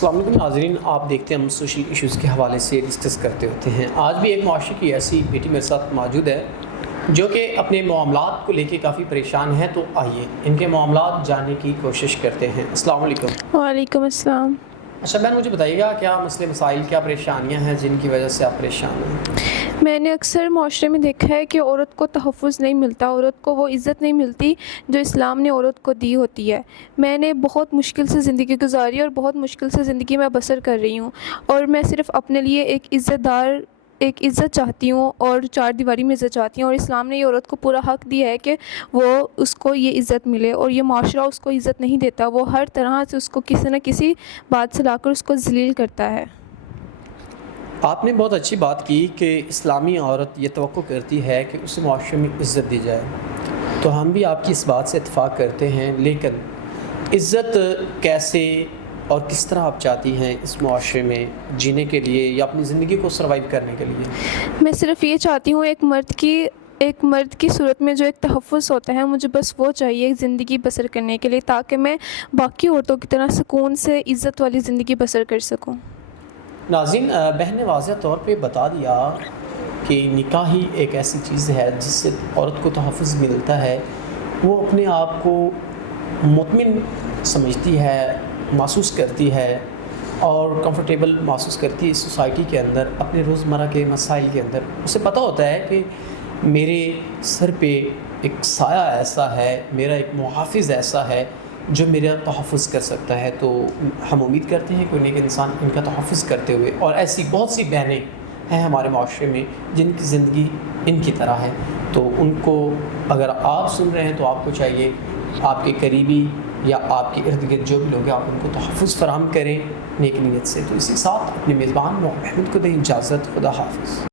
السلام علیکم ناظرین، آپ دیکھتے ہیں ہم سوشل ایشوز کے حوالے سے ڈسکس کرتے ہوتے ہیں۔ آج بھی ایک معاشرے کی ایسی بیٹی میرے ساتھ موجود ہے جو کہ اپنے معاملات کو لے کے کافی پریشان ہے، تو آئیے ان کے معاملات جاننے کی کوشش کرتے ہیں۔ السلام علیکم۔ وعلیکم السلام۔ اچھا بہن، مجھے بتائیے گا کیا مسئلے مسائل، کیا پریشانیاں ہیں جن کی وجہ سے آپ پریشان ہیں؟ میں نے اکثر معاشرے میں دیکھا ہے کہ عورت کو تحفظ نہیں ملتا، عورت کو وہ عزت نہیں ملتی جو اسلام نے عورت کو دی ہوتی ہے۔ میں نے بہت مشکل سے زندگی گزاری اور بہت مشکل سے زندگی میں بسر کر رہی ہوں، اور میں صرف اپنے لیے ایک عزت چاہتی ہوں اور چار دیواری میں عزت چاہتی ہوں، اور اسلام نے یہ عورت کو پورا حق دیا ہے کہ وہ اس کو یہ عزت ملے، اور یہ معاشرہ اس کو عزت نہیں دیتا، وہ ہر طرح سے اس کو کسی نہ کسی بات سے لا کر اس کو ذلیل کرتا ہے۔ آپ نے بہت اچھی بات کی کہ اسلامی عورت یہ توقع کرتی ہے کہ اسے معاشرے میں عزت دی جائے، تو ہم بھی آپ کی اس بات سے اتفاق کرتے ہیں، لیکن عزت کیسے اور کس طرح آپ چاہتی ہیں اس معاشرے میں جینے کے لیے یا اپنی زندگی کو سروائیو کرنے کے لیے؟ میں صرف یہ چاہتی ہوں ایک مرد کی صورت میں جو ایک تحفظ ہوتا ہے، مجھے بس وہ چاہیے ایک زندگی بسر کرنے کے لیے، تاکہ میں باقی عورتوں کی طرح سکون سے عزت والی زندگی بسر کر سکوں۔ ناظرین، بہن نے واضح طور پہ بتا دیا کہ نکاح ہی ایک ایسی چیز ہے جس سے عورت کو تحفظ ملتا ہے، وہ اپنے آپ کو مطمئن سمجھتی ہے، محسوس کرتی ہے اور کمفرٹیبل محسوس کرتی ہے اس سوسائٹی کے اندر، اپنے روزمرہ کے مسائل کے اندر۔ اسے پتہ ہوتا ہے کہ میرے سر پہ ایک سایہ ایسا ہے، میرا ایک محافظ ایسا ہے جو میرا تحفظ کر سکتا ہے۔ تو ہم امید کرتے ہیں کہ نیک انسان ان کا تحفظ کرتے ہوئے، اور ایسی بہت سی بہنیں ہیں ہمارے معاشرے میں جن کی زندگی ان کی طرح ہے، تو ان کو اگر آپ سن رہے ہیں تو آپ کو چاہیے آپ کے قریبی یا آپ کے ارد گرد جو بھی لوگ ہیں، آپ ان کو تحفظ فراہم کریں نیک نیت سے۔ تو اسی ساتھ اپنے میزبان محمد احمد کو دیں اجازت۔ خدا حافظ۔